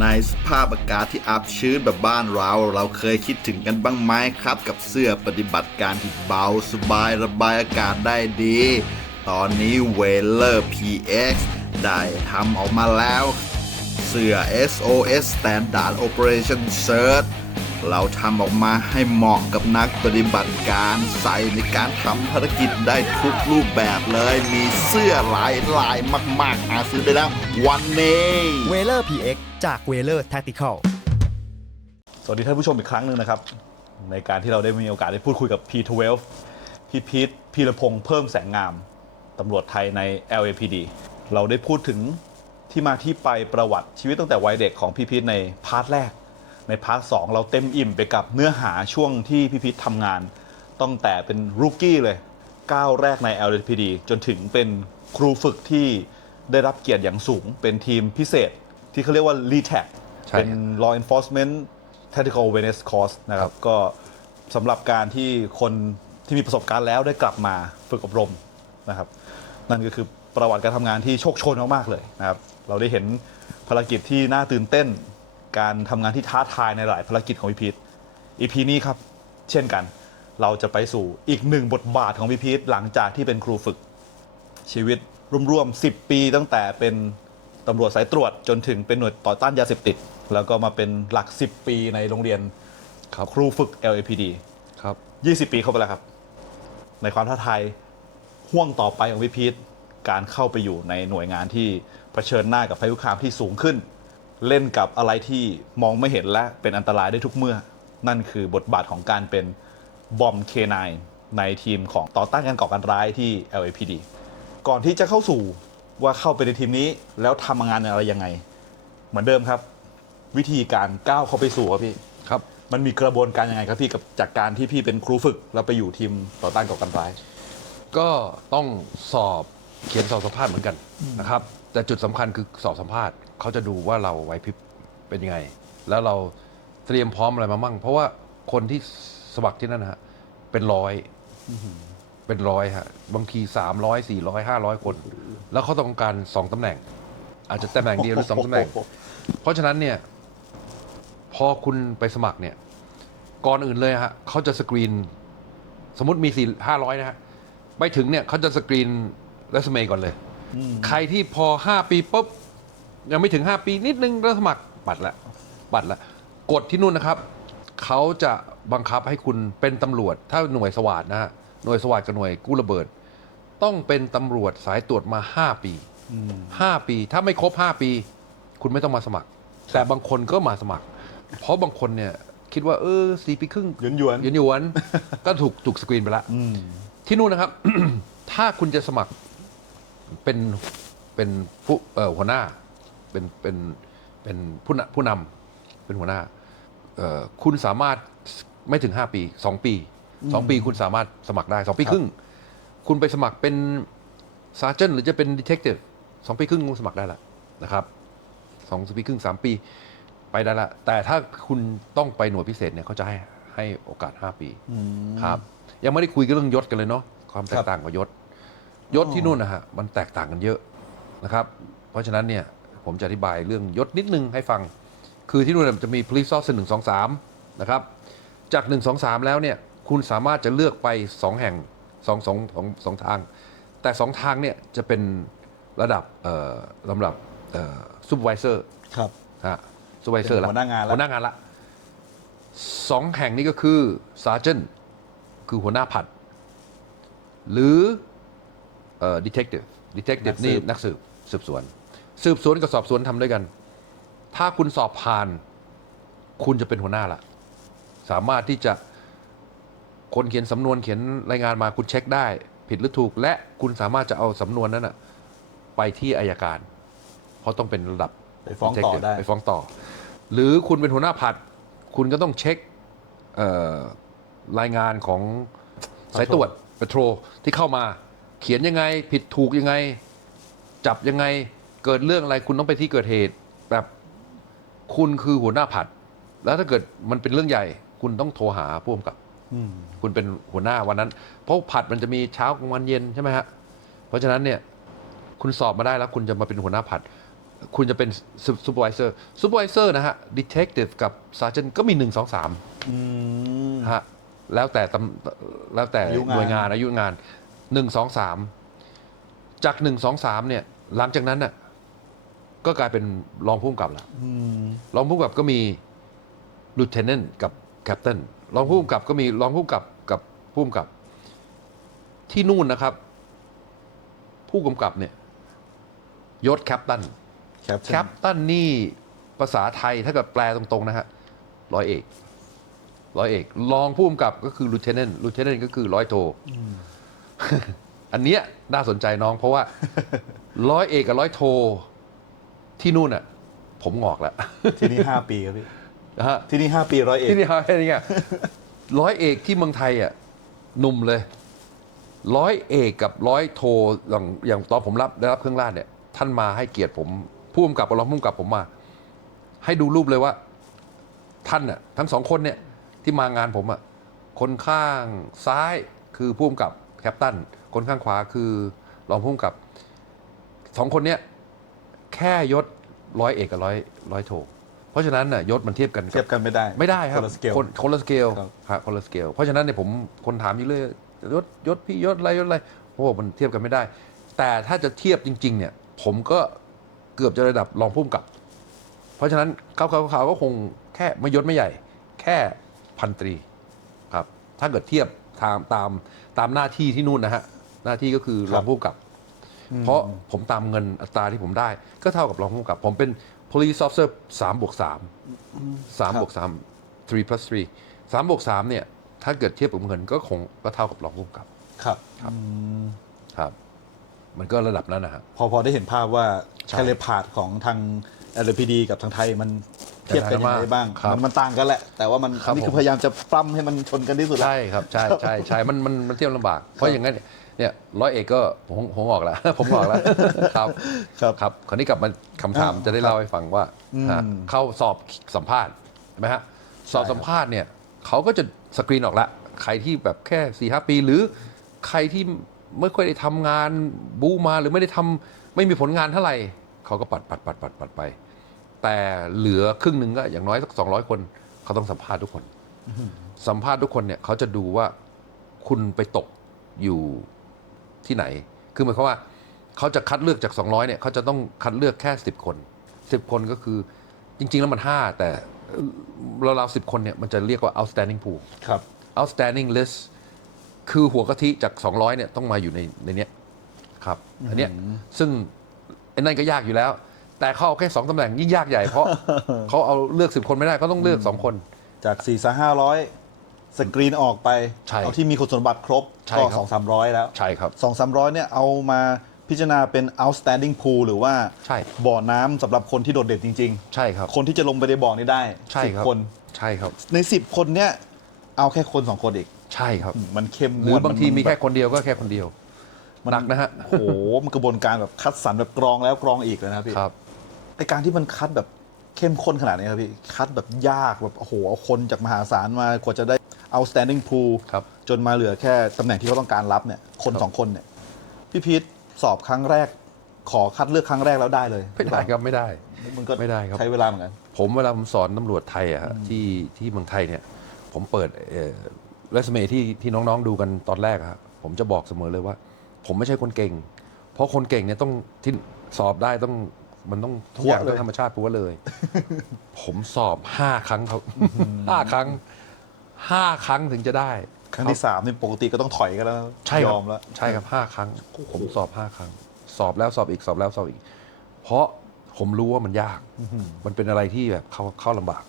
ในสภาพอากาศที่อับชื้นแบบบ้านเรา เราเคยคิดถึงกันบ้างไหมครับ กับเสื้อปฏิบัติการที่เบาสบายระบายอากาศได้ดี ตอนนี้เวเลอร์ PX ได้ทำออกมาแล้ว เสื้อ SOS Standard Operation Shirt เราทำออกมาให้เหมาะกับนักปฏิบัติการใส่ในการทำภารกิจได้ทุกรูปแบบเลย มีเสื้อหลายลายมากๆหาซื้อได้แล้ววันนี้เวเลอร์ PX จากเวเลอร์ Tactical สวัสดีท่านผู้ชมอีกครั้งหนึ่งนะครับ ในการที่เราได้มีโอกาสได้พูดคุยกับ P12 พี่พีทพีรพงษ์เพิ่มแสงงามตำรวจไทยใน LAPD เราได้พูดถึงที่มาที่ไปประวัติชีวิตตั้งแต่วัยเด็กของพี่พีทในพาร์ทแรก ในพาร์ทสองเราเต็มอิ่มไปกับเนื้อหาช่วงที่พี่พีททำงาน ตั้งแต่เป็นรูกี้เลยก้าวแรกใน LAPD จนถึงเป็นครูฝึกที่ได้รับเกียรติอย่างสูง เป็นทีมพิเศษที่เขาเรียกว่า l e t a c ใช่เป็น law enforcement tactical awareness course นะครับ ก็สำหรับการที่คนที่มีประสบการณ์แล้วได้กลับมาฝึกอบรมนะครับ นั่นก็คือประวัติการทำงานที่โชคโชนมาก ๆ เลยนะครับ เราได้เห็นภารกิจที่น่าตื่นเต้น การทำงานที่ท้าทายในหลายภารกิจของพี่พีทอีพีนี้ครับ เช่นกัน เราจะไปสู่อีกหนึ่งบทบาทของพี่พีทหลังจากที่เป็นครูฝึก ชีวิตร่วมๆ10 ปีตั้งแต่เป็นตำรวจสายตรวจจนถึงเป็นหน่วยต่อต้านยาเสพติด แล้วก็มาเป็นหลัก 10 ปีในโรงเรียนครับครูฝึก LAPD ครับ 20 ปีเข้าไปแล้วครับ ในความท้าทายห่วงต่อไปของพี่พีทการเข้าไปอยู่ในหน่วยงานที่เผชิญหน้ากับภัยคุกคามที่สูงขึ้น เล่นกับอะไรที่มองไม่เห็นและเป็นอันตรายได้ทุกเมื่อ นั่นคือบทบาทของการเป็นบอมเคนในทีมของต่อต้านการก่อการร้ายที่ LAPD ก่อนที่จะเข้าสู่ว่าเข้าไปในทีมนี้แล้วทำงานอะไรยังไง เหมือนเดิมครับ วิธีการก้าวเข้าไปสู่ครับพี่ครับ มันมีกระบวนการยังไงครับพี่กับจากการที่พี่เป็นครูฝึกแล้วไปอยู่ทีมต่อต้านก่อการร้าย ก็ต้องสอบเขียนสอบสัมภาษณ์เหมือนกันนะครับ แต่จุดสำคัญคือสอบสัมภาษณ์ เขาจะดูว่าเราไหวพริบเป็นยังไง แล้วเราเตรียมพร้อมอะไรมามั่ง เพราะว่าคนที่สมัครที่นั่นนะฮะ เป็นร้อยเป็นร้อยฮะ บางทีสามร้อยสี่ร้อยห้าร้อยคน แล้วเขาต้องการสองตำแหน่ง อาจจะตำแหน่งเดียวหรือสองตำแหน่ง เพราะฉะนั้นเนี่ย พอคุณไปสมัครเนี่ย ก่อนอื่นเลยฮะเขาจะสกรีน สมมติมีสี่ห้าร้อยนะฮะไปถึงเนี่ยเขาจะสกรีนเรซูเม่ก่อนเลย ใครที่พอห้าปีปุ๊บ ยังไม่ถึงห้าปีนิดนึงแล้วสมัครบัตรละบัตรละกดที่นู่นนะครับ เขาจะบังคับให้คุณเป็นตำรวจ ถ้าหน่วยสวัสดนะฮะหน่วยสวัสดกับหน่วยกู้ระเบิด ต้องเป็นตำรวจสายตรวจมาห้าปีห้าปี ถ้าไม่ครบห้าปี คุณไม่ต้องมาสมัคร แต่บางคนก็มาสมัคร เพราะบางคนเนี่ยคิดว่าเออสี่ปีครึ่งหยวนหยวนหยวนหยวนๆก็ถูกถูกสกรีนไปละที่นู่นนะครับ ถ้าคุณจะสมัครเป็นเป็นผู้เอ่อหัวหน้า เป็นเป็นเป็นผู้นำผู้นำเป็นหัวหน้าเอ่อคุณสามารถไม่ถึงห้าปีสองปีสองปีคุณสามารถสมัครได้สองปีครึ่ง คุณไปสมัครเป็นซาร์เจนหรือจะเป็นดีเทค i v e สองปีครึ่งคุณสมัครได้ละนะครับสองปีครึ่งสามปีไปได้ละ แต่ถ้าคุณต้องไปหน่วยพิเศษเนี่ยเขาจะให้ให้โอกาส 5 ปีครับยังไม่ได้คุยกันเรื่องยศกันเลยเนาะความแตครักบต่างของยศ ยศที่นู่นนะฮะมันแตกต่างกันเยอะนะครับ เพราะฉะนั้นเนี่ย ผมจะอธิบายเรื่องยศนิดนึงให้ฟัง คือที่นู่นนะมันจะมี police officer หนึ่งสองสามนะครับ จากหนึ่งสองสามแล้วเนี่ย คุณสามารถจะเลือกไปสองแห่งสองสองสองสองทาง แต่สองทางเนี่ยจะเป็นระดับเอ่อลำดับเอ่อ supervisor ครับฮะซูเปอร์เซอร์เป็นหัวหน้างานละหัวหน้างานละสองแห่งนี้ก็คือซาร์เจนคือหัวหน้าผัด หรือเอ่อดีเทคทีฟดีเทคทีฟนี่นักสืบสืบสวน สืบสวนกับสอบสวนทำด้วยกัน ถ้าคุณสอบผ่าน คุณจะเป็นหัวหน้าละสามารถที่จะคนเขียนสำนวนเขียนรายงานมาคุณเช็คได้ ผิดหรือถูก และคุณสามารถจะเอาสำนวนนั้นนะไปที่อายการ เพราะต้องเป็นระดับไปฟ้องต่อได้ไปฟ้องต่อ หรือคุณเป็นหัวหน้าผัด คุณก็ต้องเช็คเอ่อรายงานของสายตรวจปโทรที่เข้ามาเขียนยังไง ผิดถูกยังไง จับยังไง เกิดเรื่องอะไรคุณต้องไปที่เกิดเหตุ แบบคุณคือหัวหน้าผัด แล้วถ้าเกิดมันเป็นเรื่องใหญ่ คุณต้องโทรหาผู้กำกับคุณเป็นหัวหน้าวันนั้น เพราะผัดมันจะมีเช้ากลางวันเย็นใช่ไหมฮะเพราะฉะนั้นเนี่ยคุณสอบมาได้แล้ว คุณจะมาเป็นหัวหน้าผัด คุณจะเป็นซูเปอร์วิเซอร์ซูเปอร์วิเซอร์นะฮะดีเทคทีฟกับซาร์เจนก็มีหนึ่งสองสามอืมฮะแล้วแต่ตำแล้วแต่อายุงานหน่วยงานอายุงานหนึ่งสองสามจากหนึ่งสองสามเนี่ย หลังจากนั้นน่ะ ก็กลายเป็นรองผู้กำกับละอืมรองผู้กำกับก็มีลูเทนเนนกับแคปเตนรองผู้กำกับก็มีรองผู้กำกับกับผู้กำกับ ที่นู่นนะครับ ผู้กำกับเนี่ยยศแคปตันแคปแคปตันนี่ภาษาไทยถ้าเกิดแปลตรงๆนะฮะร้อยเอกร้อยเอกรองผู้กำกับก็คือลูเทนเนนลูเทนเนนก็คือร้อยโทอันเนี้ยน่าสนใจน้องเพราะว่าร้อยเอกกับร้อยโท ที่นู่นอะ ผมงอกแล้วที่นี่ห้าปีครับพี่นะฮะที่นี่ห้าปีร้อยเอกที่นี่ฮะแค่นี้ไงร้อยเอกที่เมืองไทยอะหนุ่มเลย ร้อยเอกกับร้อยโทอย่างอย่างตอนผมรับได้รับเครื่องราชเนี่ย ท่านมาให้เกียรติผมผู้กำกับกับรองผู้กำกับผมมา ให้ดูรูปเลยว่า ท่านน่ะทั้งสองคนเนี่ย ที่มางานผมอะคนข้างซ้ายคือผู้กำกับแคปตันคนข้างขวาคือรองผู้กำกับสองคนเนี้ย แค่ยศร้อยเอกกับร้อยร้อยโท เพราะฉะนั้นน่ะยศมันเทียบกันกับ เทียบกันไม่ได้ ไม่ได้ครับนละสเกลคนคนละสเกลครับ ฮะคนละสเกลเพราะฉะนั้นเนี่ยผมคนถามอยู่เลยยศยศพี่ยศอะไรยศอะไรผมบอกมันเทียบกันไม่ได้ แต่ถ้าจะเทียบจริง ๆ เนี่ย ผมก็เกือบจะระดับรองผู้กำกับ เพราะฉะนั้นเขาเขาเขาก็คงแค่ไม่ยศไม่ใหญ่ แค่พันตรีครับ ถ้าเกิดเทียบตามตามตามหน้าที่ที่นู่นนะฮะหน้าที่ก็คือรองผู้กำกับ เพราะผมตามเงินอัตราที่ผมได้ ก็เท่ากับรองผู้กำกับ ผมเป็น police officer สามบวกสามสามบวกสาม three plus three สามบวกสามเนี่ย ถ้าเกิดเทียบกับเงินก็คงก็เท่ากับรองผู้กำกับ ครับครับ อืมครับ มันก็ระดับนั้นนะฮะ พอพอได้เห็นภาพว่าใช่แคลพาดของทาง LPD กับทางไทยมันเทียบกันยังไงบ้าง ครับมันมันต่างกันแหละ แต่ว่ามันครับนี่คือผมพยายามจะปล้ำให้มันชนกันที่สุดแล้ว ใช่ครับ ใช่ใช่ใช่มันมันมันเทียบลำบาก เพราะอย่างนั้นเนี่ย เนี่ยร้อยเอกก็ผมผมออกแล้ว ผมออกแล้วครับครับครับคราวนี้กลับมาคำถามอ่าจะได้เล่าให้ฟังว่าอืมฮะเข้าสอบสัมภาษณ์ใช่ไหมฮะสอบสัมภาษณ์เนี่ยเขาก็จะสกรีนออกละใครที่แบบแค่สี่ห้าปี หรือใครที่ไม่ค่อยได้ทำงานบูมาหรือไม่ได้ทำไม่มีผลงานเท่าไหร่เขาก็ปัดปัดปัดปัดปัดไป แต่เหลือครึ่งหนึ่งก็อย่างน้อยสักสองร้อยคน เขาต้องสัมภาษณ์ทุกคน สัมภาษณ์ทุกคนเนี่ยเขาจะดูว่าคุณไปตกอยู่ ที่ไหน คือหมายความว่าเขาจะคัดเลือกจาก 200เนี่ยเขาจะต้องคัดเลือกแค่ 10 คน 10 คนก็คือจริง ๆ แล้วมัน 5 แต่เราเราสิบคนเนี่ยมันจะเรียกว่า outstanding pool ครับ outstanding list คือหัวกะทิจาก 200เนี่ยต้องมาอยู่ในในเนี้ยครับอันเนี้ยซึ่งไอ้นั่นก็ยากอยู่แล้ว แต่เขาเอาแค่สองตำแหน่งยิ่งยากใหญ่เพราะ เขาเอาเลือกสิบคนไม่ได้เขาต้องเลือกสองคน จาก4ี่สห้าร้อย สกรีนออกไป ใช่เอาที่มีคุณสมบัติครบใช่ก็ครับ สองสามร้อยแล้วใช่ครับ สองสามร้อยเนี่ยเอามาพิจารณาเป็น outstanding pool หรือว่าใช่ บ่อน้ำสำหรับคนที่โดดเด่นจริง ใช่ครับ ๆ คนที่จะลงไปในบ่อนี้ได้ใช่สิบครับ คน ใช่ครับ ในสิบคนเนี่ยเอาแค่คนสองคนอีกใช่ครับอืมมันเข้มหรือบางทีมีแค่นคนเดียวก็แค่คนเดียวมันหนักนะฮะ โอ้โหมันกระบวนการแบบคัดสรรแบบกรองแล้วกรองอีกเลยนะครับพี่ ครับ ไอการที่มันคัดแบบเข้มข้นขนาดนี้ครับพี่ คัดแบบยากแบบโอ้โหเอาคนจากมหาศาลมากว่าจะได้ outstanding pool ครับ จนมาเหลือแค่ตำแหน่งที่เขาต้องการรับเนี่ยคนสองคนเนี่ยพี่พีทสอบครั้งแรก ขอคัดเลือกครั้งแรกแล้วได้เลยไม่ได้ครับไม่ได้ มันก็ไม่ได้ครับ ใช้เวลาเหมือนกัน ผมเวลาผมสอนตำรวจไทยอะฮะที่ที่เมืองไทยเนี่ย ผมเปิดเรสเมที่ที่น้องๆดูกันตอนแรกอะฮะผมจะบอกเสมอเลยว่า ผมไม่ใช่คนเก่ง เพราะคนเก่งเนี่ยต้องที่สอบได้ต้องมันต้องทุกอย่างพัวเลยต้องธรรมชาติพัวเลย ผมสอบห้าครั้งครับห้าครั้ง ห้าครั้งถึงจะได้ครั้งที่สามนี่ปกติก็ต้องถอยกันแล้วใช่ยครับอมแล้วใช่ครับห้าครั้ง ผมสอบห้าครั้ง สอบแล้วสอบอีกสอบแล้วสอบอีก เพราะผมรู้ว่ามันยากมันเป็นอะไรที่แบบเข้าเข้าลำบาก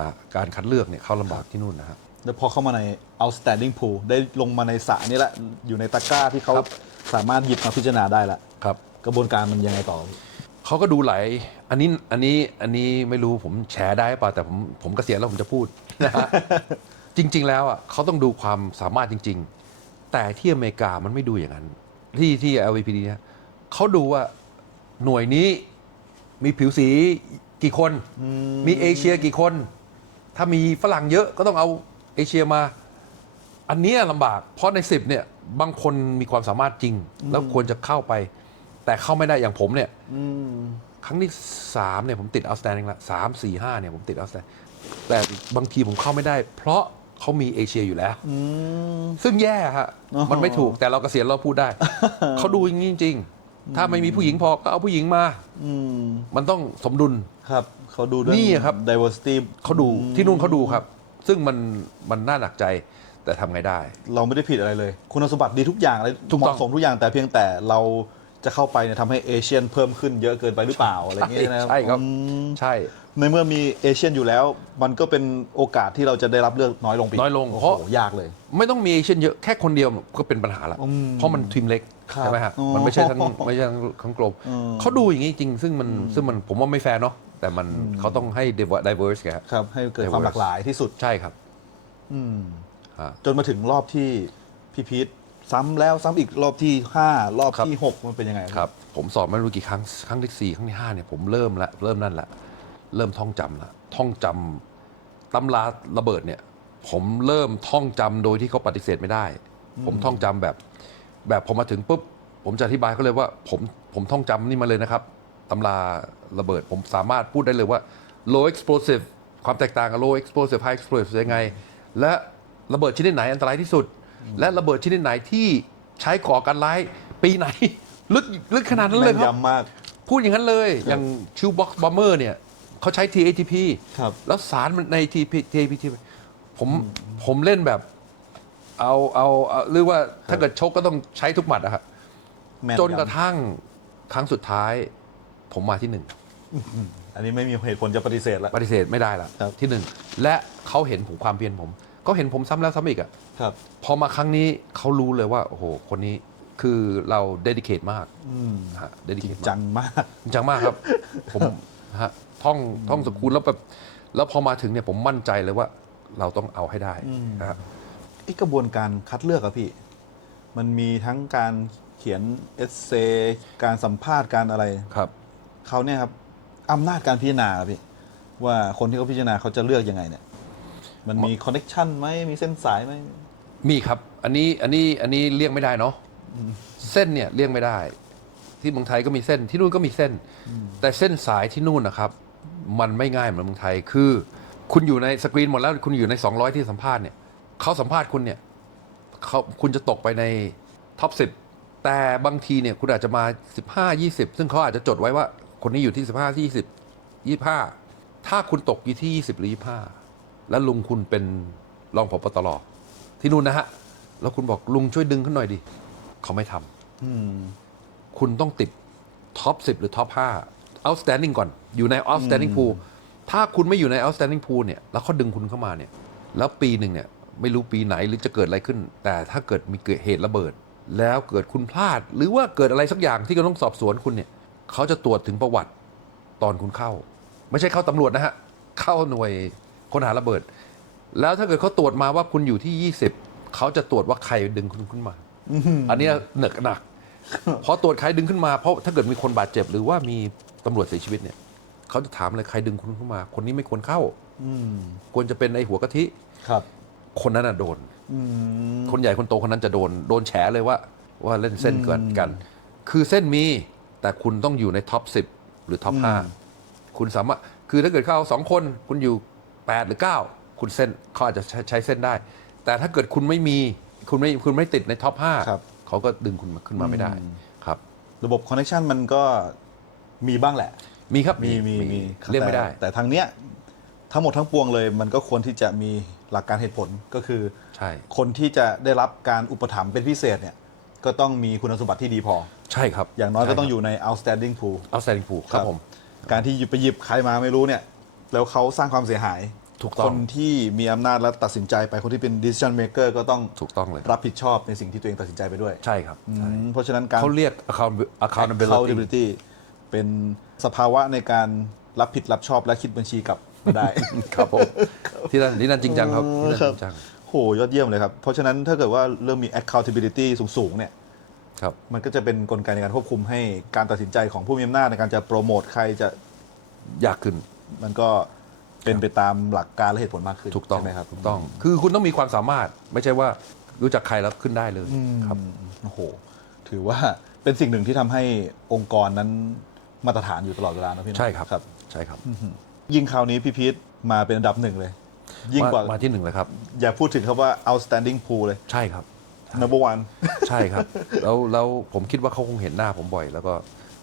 ฮะการคัดเลือกเนี่ยเข้าลำบากที่นู่นนะฮะ แล้วพอเข้ามาใน outstanding pool ได้ลงมาในสระนี่แหละ อยู่ในตะกร้าที่เขาครับ สามารถหยิบมาพิจารณาได้ละ ครับ กระบวนการมันยังไงต่อพี่ เขาก็ดูหลายอันนี้อันนี้อันนี้ไม่รู้ผมแชร์ได้ป่ะแต่ผมผมเกษียณแล้วผมจะพูดนะฮะจริง ๆ แล้วอะเขาต้องดูความสามารถจริง ๆ แต่ที่อเมริกามันไม่ดูอย่างนั้น ที่ที่ LVPD เนี่ยเขาดูว่าหน่วยนี้มีผิวสีกี่คน มีเอเชียกี่คน ถ้ามีฝรั่งเยอะก็ต้องเอาเอเชียมา อันเนี้ยลำบาก เพราะในสิบเนี่ยบางคนมีความสามารถจริง แล้วควรจะเข้าไป แต่เข้าไม่ได้อย่างผมเนี่ยครั้งที่สามเนี่ยผมติด outstanding ละสามสี่ห้าเนี่ยผมติด outstanding แต่บางทีผมเข้าไม่ได้ เพราะเขามีเอเชียอยู่แล้วซึ่งแย่ฮะอ๋อมันไม่ถูกแต่เราเกษียณเราพูดได้ เขาดูอย่างนี้จริง ๆ ถ้าไม่มีผู้หญิงพอก็เอาผู้หญิงมาอืมมันต้องสมดุลครับเขาดูเรื่องนี่ครับ diversity เขาดูที่นู่นเขาดูครับ ซึ่งมันมันน่าหนักใจแต่ทำไงได้ เราไม่ได้ผิดอะไรเลย คุณสมบัติดีทุกอย่างเลยถูกเหต้องมาะสมทุกอย่างแต่เพียงแต่เรา จะเข้าไปเนี่ยทำให้เอเชียนเพิ่มขึ้นเยอะเกินไปหรือเปล่าอะไรอย่างเงี้ยนะใช่ครับอืมใช่ ในเมื่อมีเอเชียนอยู่แล้ว มันก็เป็นโอกาสที่เราจะได้รับเลือกน้อยลงไปกน้อยลงโอ้เพโหราะยากเลย ไม่ต้องมีเอเชียนเยอะแค่คนเดียวก็เป็นปัญหาละอืมเพราะมันทีมเล็กครับใช่ไหมฮะอ๋อมันไม่ใช่ทั้งไม่ใช่ทั้งทั้งกลมอืม เขาดูอย่างนี้จริงซึ่งมันซึ่งมันผมว่าไม่แฟร์เนาะแต่มันเขาต้องให้ diverse ไงฮะ ครับ ให้เกิดความหลากหลายที่สุด ใช่ครับอืม ฮะจนมาถึงรอบที่พี่พีท ซ้ำแล้วซ้ำอีกรอบที่ห้ารอบรบที่หกมันเป็นยังไงครับ ผมสอบไม่รู้กี่ครั้งครั้งที่สี่ครั้งที่ห้าเนี่ยผมเริ่มละเริ่มนั่นละเริ่มท่องจำละท่องจำตำราระเบิดเนี่ย ผมเริ่มท่องจำโดยที่เขาปฏิเสธไม่ได้ ผมท่องจำแบบ แบบผมมาถึงปุ๊บผมจะอธิบายเขาเลยว่า ผมผมท่องจำนี่มาเลยนะครับตำราระเบิด ผมสามารถพูดได้เลยว่า low explosive ความแตกต่างกับ low explosive high explosive ยังไง และระเบิดชนิดไหนอันตรายที่สุด และระเบิดชนิดไหนที่ใช้ก่อการร้ายปีไหน ลึกลึกขนาดนั้นเลแม่ยนครับยำมาก พูดอย่างนั้นเลย อย่างชิวบ็อกซ์บอมเมอร์เนี่ยเขาใช้ TATP ครับ แล้วสารมันใน TP TATP ผมผมเล่นแบบ เอาเอาเอาเรียกว่าถ้าเกิดชกก็ต้องใช้ทุกหมัดอะครับ แม่นจนกระยำทั่งครั้งสุดท้าย ผมมาที่หนึ่งอันนี้ไม่มีเหตุผลจะปฏิเสธแล้วปฏิเสธไม่ได้ละครับ ที่หนึ่งและเขาเห็นผมความเพียรผม ก็เห็นผมซ้ำแล้วซ้ำอีกอะครับ พอมาครั้งนี้เขารู้เลยว่า โอ้โห คนนี้คือเราเดดิเคทมากอืมฮะเดดิจเคริงทจังมาก จริงจังมากครับ ผมฮะท่องท่องสกุลแล้วแบบแล้วพอมาถึงเนี่ยผมมั่นใจเลยว่า เราต้องเอาให้ได้อืม นะฮะไอ้กระบวนการคัดเลือกอะพี่ มันมีทั้งการเขียนเอเซการสัมภาษณ์การอะไร ครับ เขาเนี่ยครับอำนาจการพิจารณาครับพี่ ว่าคนที่เขาพิจารณาเขาจะเลือกยังไงเนี่ย มันมีคอนเน็ชันไหมมีเส้นสายไหมมีครับ อันนี้อันนี้อันนี้เลี่ยงไม่ได้เนาะเส้นเนี่ยเลี่ยงไม่ได้ ที่เมืองไทยก็มีเส้นที่นู่นก็มีเส้น แต่เส้นสายที่นู่นนะครับ มันไม่ง่ายเหมือนเมืองไทยคือ คุณอยู่ในสกรีนหมดแล้วคุณอยู่ใน 200 ที่สัมภาษณ์เนี่ยเขาสัมภาษณ์คุณเนี่ยเขาคุณจะตกไปในท็อป10แต่บางทีเนี่ยคุณอาจจะมา 15 20 ซึ่งเขาอาจจะจดไว้ว่า คนนี้อยู่ที่ 15 20 25 ถ้าคุณตกอยู่ที่ 20 หรือ 25 แล้วลุงคุณเป็นรองผบตรที่นู่นนะฮะ แล้วคุณบอกลุงช่วยดึงขึ้นหน่อยดิเขาไม่ทำอืมคุณต้องติดท็อป 10 หรือท็อป 5 outstanding ก่อน อยู่ใน outstanding pool ถ้าคุณไม่อยู่ใน outstanding pool เนี่ย แล้วเขาดึงคุณเข้ามาเนี่ย แล้วปีหนึ่งเนี่ย ไม่รู้ปีไหนหรือจะเกิดอะไรขึ้น แต่ถ้าเกิดมีเกิดเหตุระเบิด แล้วเกิดคุณพลาด หรือว่าเกิดอะไรสักอย่างที่เขาต้องสอบสวนคุณเนี่ย เขาจะตรวจถึงประวัติตอนคุณเข้า ไม่ใช่เข้าตำรวจนะฮะ เข้าหน่วย ค้นหาระเบิด แล้วถ้าเกิดเขาตรวจมาว่าคุณอยู่ที่ 20 เขาจะตรวจว่าใครดึงคุณขึ้นมา อันเนี้ยหนักหนักพอตรวจใครดึงขึ้นมาเพราะถ้าเกิดมีคนบาดเจ็บ หรือว่ามีตำรวจเสียชีวิตเนี่ยเขาจะถามเลยใครดึงคุณขึ้นมา คนนี้ไม่ควรเข้าอืมควรจะเป็นไอหัวกะทิครับ คนนั้นน่ะโดนอืมคนใหญ่คนโตคนนั้นจะโดน โดนแฉเลยว่า ว่าเล่นเส้นเกินกัน คือเส้นมีแต่คุณต้องอยู่ในท็อป10หรือท็อป5คุณสามารถคือถ้าเกิดเขาเอาสองคนคุณอยู่ 8 หรือ 9 คุณเส้นเขาอาจจะใช้ใช้เส้นได้ แต่ถ้าเกิดคุณไม่มีคุณไม่คุณไม่ติดในท็อปครับ 5เขาก็ดึงคุณมาขึ้นมาไม่ได้อืมครับ ระบบคอนเน็ชันมันก็มีบ้างแหละ มีครับมีมีมีเรียกไม่ได้ แต่แต่ทางเนี้ยทั้งหมดทั้งปวงเลย มันก็ควรที่จะมีหลักการเหตุผลก็คือ ใช่ คนที่จะได้รับการอุปถัมภ์เป็นพิเศษเนี่ยก็ต้องมีคุณสมบัติที่ดีพอ ใช่ครับอย่างน้อยก็ต้องอยู่ใน outstanding pool เอาแซงผูครับผม การที่หยิบไปหยิบใครมาไม่รู้เนี่ย แล้วเขาสร้างความเสียหาย ถูกต้อง คนที่มีอำนาจและตัดสินใจไปคนที่เป็น decision maker ก็ต้องถูกต้องเลย รับผิดชอบในสิ่งที่ตัวเองตัดสินใจไปด้วยใช่ครับอืใช่มเพราะฉะนั้นการ เขาเรียก account- accountability accountability เป็นสภาวะในการรับผิดรับชอบและคิดบัญชีกลับมาได้ ครับผมที่นั่นที่นั่นจริงจังครับที่นั่นครับจริงจังโหยอดเยี่ยมเลยครับ เพราะฉะนั้นถ้าเกิดว่าเริ่มมี accountability สูงๆเนี่ย ครับ มันก็จะเป็นกลไกในการควบคุมให้การตัดสินใจของผู้มีอำนาจในการจะโปรโมทใครจะยากขึ้น มันก็เป็นไปตามหลักการและเหตุผลมากขึ้นถูกต้องใช่ไหมครับถูกต้อง คือคุณต้องมีความสามารถ ไม่ใช่ว่ารู้จักใครแล้วขึ้นได้เลยอืมครับโอ้โห ถือว่าเป็นสิ่งหนึ่งที่ทำให้องค์กรนั้นมาตรฐานอยู่ตลอดเวลานะพี่เนอะใช่ครับครับ ใช่ครับ ยิ่งคราวนี้พี่พีทมาเป็นอันดับหนึ่งเลย ยิ่งกว่ามาที่หนึ่งเลยครับ อย่าพูดถึงคำว่า outstanding pool เลยใช่ครับ number one ใช่ครับ แล้วแล้วผมคิดว่าเขาคงเห็นหน้าผมบ่อย แล้วก็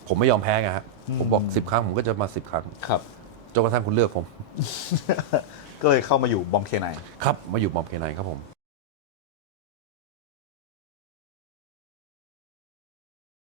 ผมไม่ยอมแพ้ไงฮะผมบอกสิบครั้งผมก็จะมาสิบครั้งครับ จนกระทั่งคุณเลือกผม ก็เลยเข้ามาอยู่บอมเคนไนครับ มาอยู่บอมเคนไนครับผม